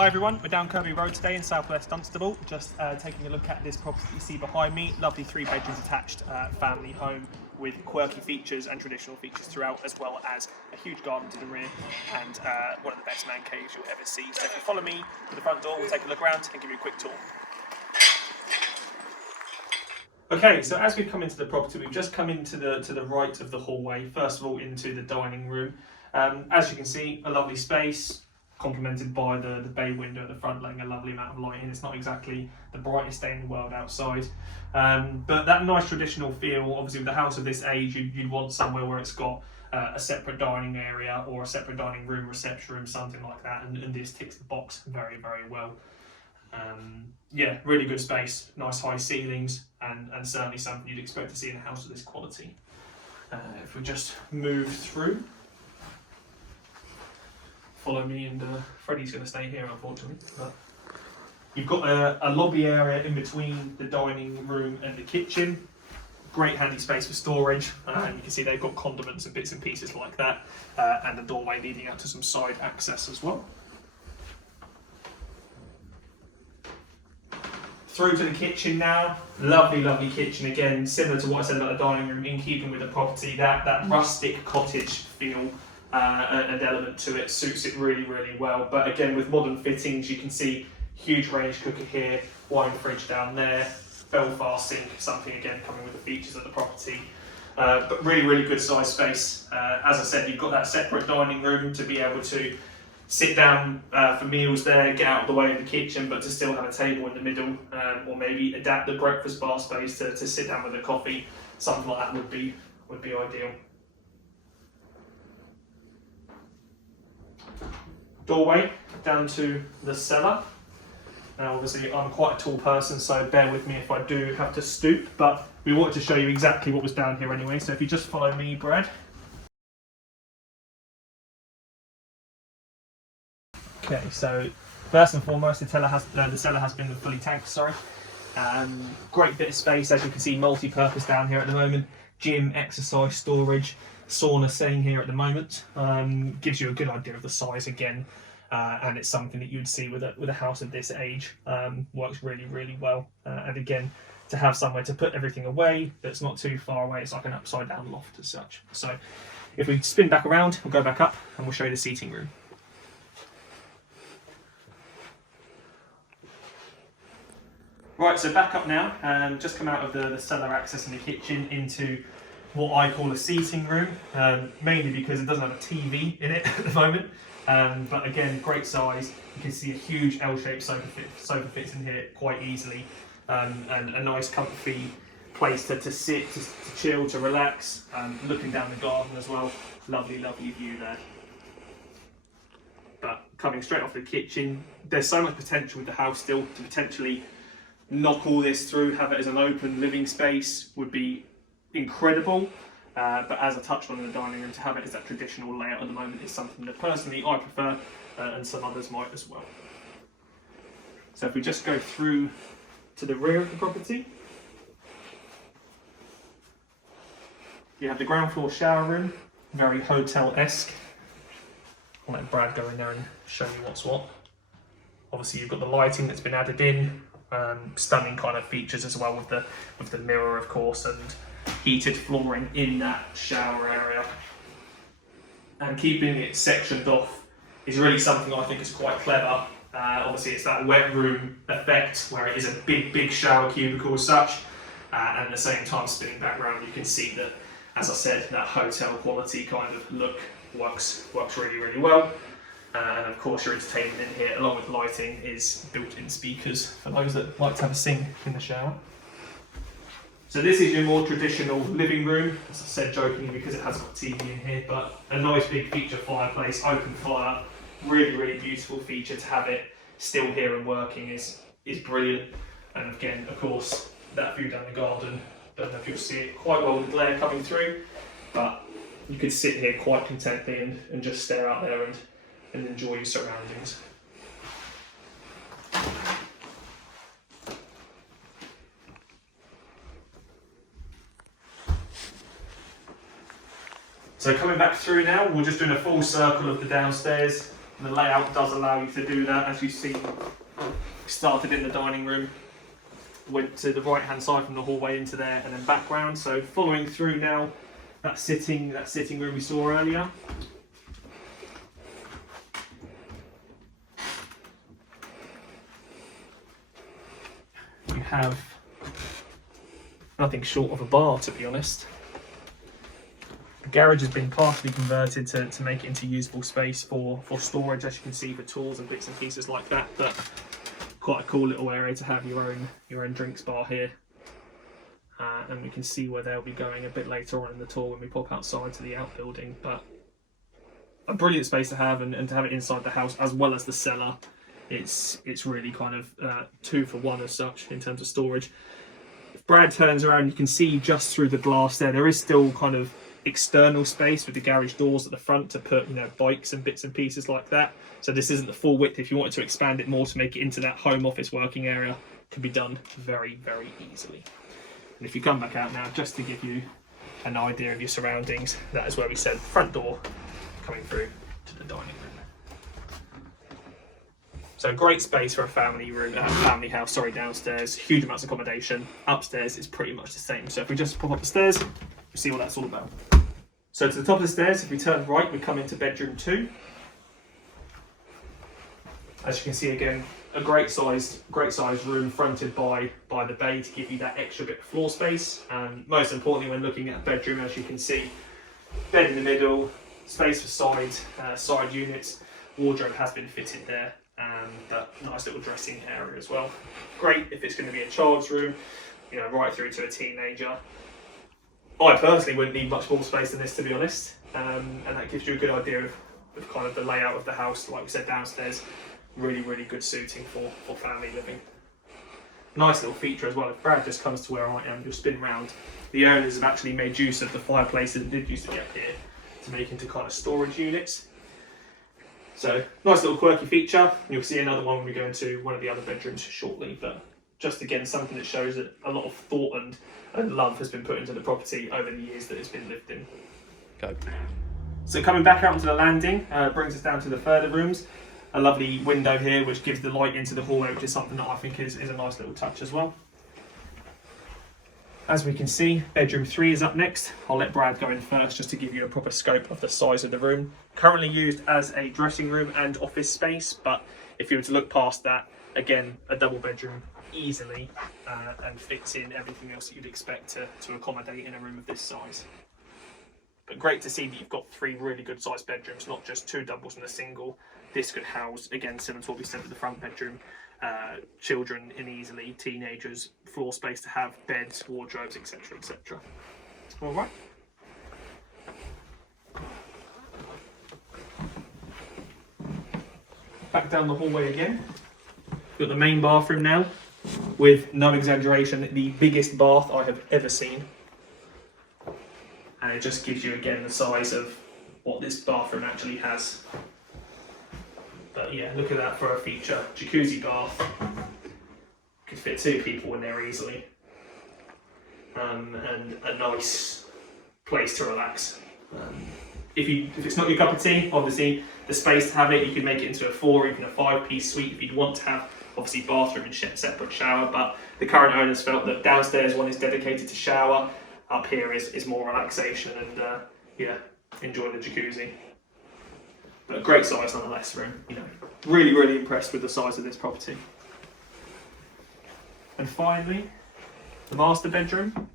Hi everyone, we're down Kirby Road today in southwest Dunstable, just taking a look at this property you see behind me. Lovely 3 bedroom detached family home with quirky features and traditional features throughout, as well as a huge garden to the rear and one of the best man caves you'll ever see. So if you follow me to the front door, we'll take a look around and give you a quick tour. Okay, so as we've come into the property, we've just come into the right of the hallway, first of all into the dining room. As you can see, a lovely space, complemented by the bay window at the front, letting a lovely amount of light in. It's not exactly the brightest day in the world outside, but that nice traditional feel. Obviously with a house of this age, you'd want somewhere where it's got a separate dining area or a separate dining room, reception room, something like that, and this ticks the box very, very well. Yeah, really good space, nice high ceilings, and certainly something you'd expect to see in a house of this quality. If we just move through, follow me, and Freddie's going to stay here unfortunately. But you've got a lobby area in between the dining room and the kitchen. Great handy space for storage, and you can see they've got condiments and bits and pieces like that, and a doorway leading out to some side access as well. Through to the kitchen now. Lovely, lovely kitchen again, similar to what I said about the dining room, in keeping with the property. That rustic cottage feel and element to it suits it really, really well. But again, with modern fittings, you can see huge range cooker here, wine fridge down there, Belfast sink, something again coming with the features of the property. But really, really good size space. As I said, you've got that separate dining room to be able to sit down for meals there, get out of the way of the kitchen, but to still have a table in the middle, or maybe adapt the breakfast bar space to sit down with a coffee. Something like that would be ideal. Doorway down to the cellar. Now obviously I'm quite a tall person, so bear with me if I do have to stoop, but we wanted to show you exactly what was down here anyway, so if you just follow me, Brad. Okay, so first and foremost, the cellar has been fully tanked, sorry. Great bit of space, as you can see, multi-purpose down here at the moment. Gym, exercise, storage, sauna staying here at the moment. Gives you a good idea of the size again, and it's something that you'd see with a house of this age. Works really, really well. And again, to have somewhere to put everything away that's not too far away, it's like an upside down loft as such. So if we spin back around, we'll go back up and we'll show you the seating room. Right, so back up now, and just come out of the cellar access in the kitchen into what I call a seating room, mainly because it doesn't have a TV in it at the moment. But again, great size. You can see a huge L-shaped sofa fits in here quite easily, and a nice comfy place to sit, to chill, to relax, looking down the garden as well. Lovely, lovely view there. But coming straight off the kitchen, there's so much potential with the house still to potentially knock all this through, have it as an open living space would be incredible. But as I touched on in the dining room, to have it as that traditional layout at the moment is something that personally I prefer, and some others might as well. So if we just go through to the rear of the property, you have the ground floor shower room, very hotel-esque. I'll let Brad go in there and show you what's what. Obviously you've got the lighting that's been added in, stunning kind of features as well with the mirror of course, and heated flooring in that shower area. And keeping it sectioned off is really something I think is quite clever. Obviously it's that wet room effect where it is a big shower cubicle as such, and at the same time spinning back around you can see that, as I said, that hotel quality kind of look works really, really well. And of course your entertainment in here, along with lighting, is built-in speakers for those that like to have a sing in the shower. So this is your more traditional living room, as I said jokingly because it has got TV in here, but a nice big feature fireplace, open fire, really, really beautiful feature. To have it still here and working is brilliant. And again, of course, that view down the garden, don't know if you'll see it quite well with the glare coming through, but you could sit here quite contentedly and just stare out there and enjoy your surroundings. So coming back through now, we're just doing a full circle of the downstairs. And the layout does allow you to do that, as you see. Started in the dining room, went to the right hand side from the hallway into there, and then background. So following through now, that sitting room we saw earlier. You have nothing short of a bar, to be honest. The garage has been partially converted to make it into usable space for storage, as you can see, for tools and bits and pieces like that. But quite a cool little area to have your own drinks bar here. And we can see where they'll be going a bit later on in the tour when we pop outside to the outbuilding. But a brilliant space to have, and to have it inside the house as well as the cellar. It's really kind of 2 for 1 as such in terms of storage. If Brad turns around, you can see just through the glass there is still kind of external space with the garage doors at the front to put, you know, bikes and bits and pieces like that. So this isn't the full width. If you wanted to expand it more to make it into that home office working area, it can be done very, very easily. And if you come back out now, just to give you an idea of your surroundings, that is where we said the front door coming through to the dining room. So great space for a family room, family house, downstairs, huge amounts of accommodation. Upstairs is pretty much the same. So if we just pop up the stairs, we'll see what that's all about. So to the top of the stairs, if we turn right, we come into bedroom 2. As you can see again, a great sized room fronted by the bay to give you that extra bit of floor space. And most importantly, when looking at a bedroom, as you can see, bed in the middle, space for side units, wardrobe has been fitted there, and that nice little dressing area as well. Great if it's going to be a child's room, you know, right through to a teenager. I personally wouldn't need much more space than this, to be honest, and that gives you a good idea of kind of the layout of the house. Like we said, downstairs, really, really good suiting for family living. Nice little feature as well, if Brad just comes to where I am, you'll spin round. The owners have actually made use of the fireplace that did used to be up here to make into kind of storage units. So, nice little quirky feature. You'll see another one when we go into one of the other bedrooms shortly, but just again, something that shows that a lot of thought and love has been put into the property over the years that it's been lived in. Go. So coming back out onto the landing, brings us down to the further rooms. A lovely window here which gives the light into the hallway, which is something that I think is a nice little touch as well. As we can see, bedroom 3 is up next. I'll let Brad go in first just to give you a proper scope of the size of the room. Currently used as a dressing room and office space, but if you were to look past that, again, a double bedroom easily and fits in everything else that you'd expect to accommodate in a room of this size. But great to see that you've got 3 really good sized bedrooms, not just 2 doubles and a single. This could house, again, similar to what we said with the front bedroom, children in easily, teenagers, floor space to have, beds, wardrobes, etc, etc. All right. Back down the hallway again. Got the main bathroom now, with no exaggeration, the biggest bath I have ever seen. And it just gives you again the size of what this bathroom actually has. But yeah, look at that for a feature. Jacuzzi bath. Could fit 2 people in there easily. And a nice place to relax. If it's not your cup of tea, obviously the space to have it, you can make it into a 4 or even a 5-piece suite if you'd want to have obviously bathroom and separate shower. But the current owners felt that downstairs one is dedicated to shower, up here is more relaxation and yeah, enjoy the jacuzzi. But a great size nonetheless room, you know. Really, really impressed with the size of this property. And finally, the master bedroom.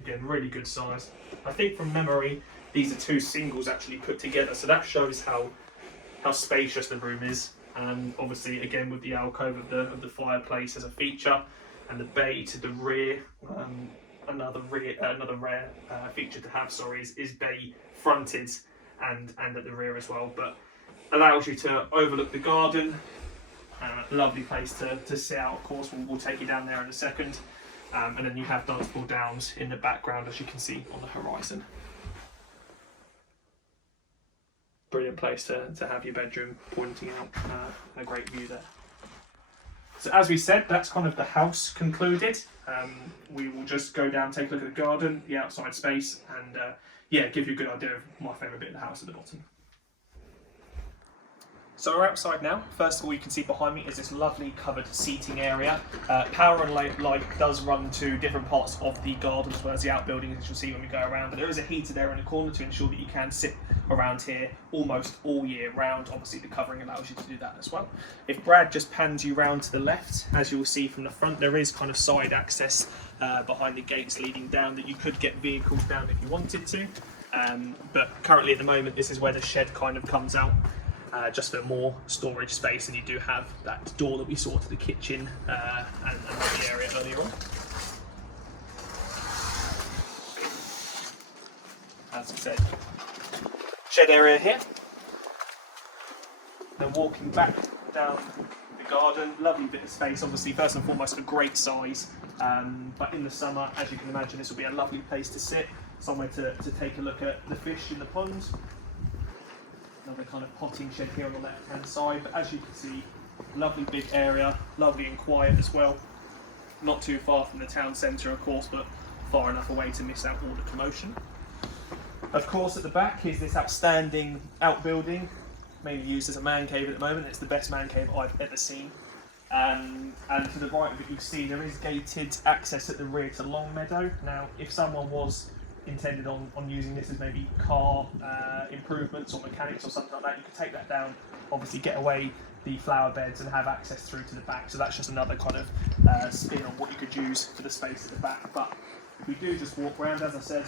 Again, really good size. I think from memory, these are 2 singles actually put together, so that shows how spacious the room is. And obviously, again, with the alcove of the fireplace as a feature, and the bay to the rear, another rare feature to have, is bay fronted and at the rear as well, but allows you to overlook the garden. Lovely place to sit out, of course. We'll take you down there in a second. And then you have Dunstable Downs in the background, as you can see on the horizon. Brilliant place to have your bedroom pointing out, a great view there. So as we said, that's kind of the house concluded. We will just go down, take a look at the garden, the outside space, and yeah, give you a good idea of my favourite bit of the house at the bottom. So we're outside now. First of all, you can see behind me is this lovely covered seating area. Power and light does run to different parts of the garden as well as the outbuildings, as you'll see when we go around. But there is a heated area in the corner to ensure that you can sit around here almost all year round. Obviously the covering allows you to do that as well. If Brad just pans you round to the left, as you'll see from the front, there is kind of side access behind the gates leading down that you could get vehicles down if you wanted to. But currently at the moment, this is where the shed kind of comes out. Just for more storage space, and you do have that door that we saw to the kitchen and the area earlier on. As I said, shed area here. Then walking back down the garden, lovely bit of space. Obviously, first and foremost, a great size. But in the summer, as you can imagine, this will be a lovely place to sit, somewhere to take a look at the fish in the pond. Another kind of potting shed here on the left hand side, but as you can see, lovely big area, lovely and quiet as well. Not too far from the town centre of course, but far enough away to miss out all the commotion. Of course at the back is this outstanding outbuilding, mainly used as a man cave at the moment. It's the best man cave I've ever seen. And to the right of it you see there is gated access at the rear to Long Meadow. Now if someone was intended on using this as maybe car improvements or mechanics or something like that, you could take that down, obviously get away the flower beds and have access through to the back. So that's just another kind of spin on what you could use for the space at the back. But if we do just walk around, as I said,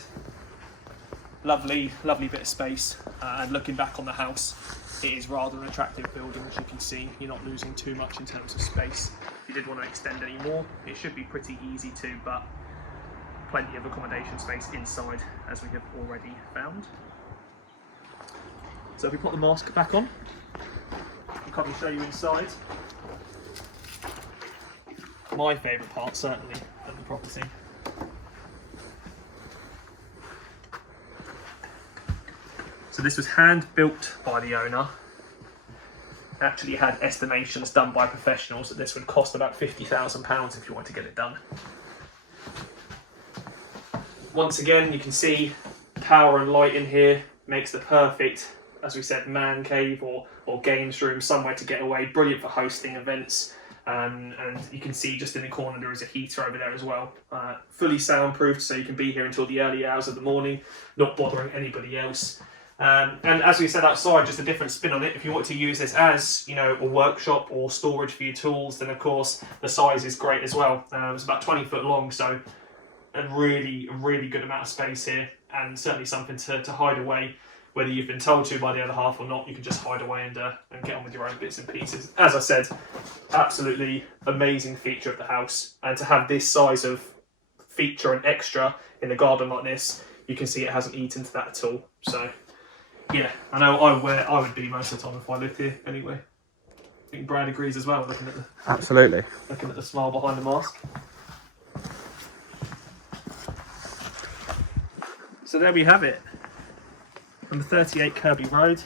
lovely bit of space, and looking back on the house, it is rather an attractive building. As you can see, you're not losing too much in terms of space. If you did want to extend any more, it should be pretty easy to, but plenty of accommodation space inside, as we have already found. So if we put the mask back on, I'll come and show you inside. My favourite part, certainly, of the property. So this was hand built by the owner. Actually had estimations done by professionals that this would cost about £50,000 if you want to get it done. Once again, you can see power and light in here makes the perfect, as we said, man cave or games room, somewhere to get away. Brilliant for hosting events. And you can see just in the corner there is a heater over there as well. Fully soundproofed, so you can be here until the early hours of the morning, not bothering anybody else. And as we said outside, just a different spin on it. If you want to use this as, you know, a workshop or storage for your tools, then of course the size is great as well. It's about 20 foot long, so a really good amount of space here, and certainly something to hide away. Whether you've been told to by the other half or not, you can just hide away and get on with your own bits and pieces. As I said, absolutely amazing feature of the house, and to have this size of feature and extra in the garden like this, you can see it hasn't eaten to that at all. So yeah, I know I would be most of the time if I lived here anyway. I think Brad agrees as well, looking at the smile behind the mask. So there we have it. Number 38 Kirby Road.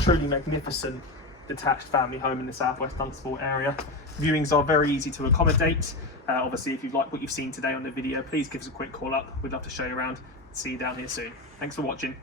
Truly magnificent detached family home in the southwest Dunstable area. Viewings are very easy to accommodate. Obviously, if you've liked what you've seen today on the video, please give us a quick call up. We'd love to show you around. See you down here soon. Thanks for watching.